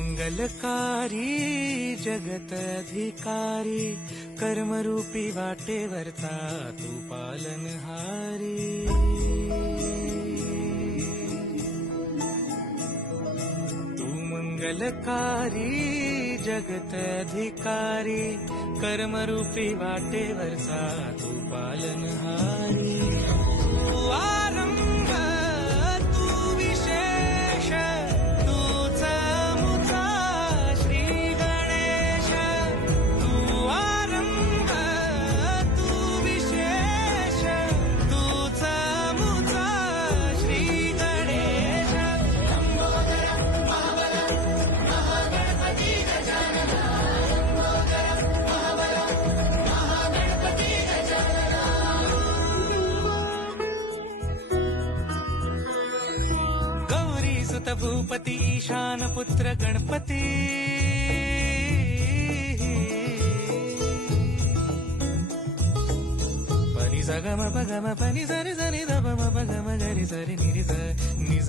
मंगलकारी जगत अधिकारी कर्मरूपी वाटेवरचा तू पालनहारी. तू मंगलकारी जगत अधिकारी कर्मरूपी वाटेवरचा तू पालनहारी. तू आरंभ तू विशेष तूच मुचा श्री गणेश. तू आरंभ तू विशेष तूच मुचा श्री गणेश. गौरी सुत भूपती ईशान पुत्र गणपती. पनी सा ग म प ग म पनी सा रे सा नि ध प म प ग म ग रे सा रे नि रे सा नि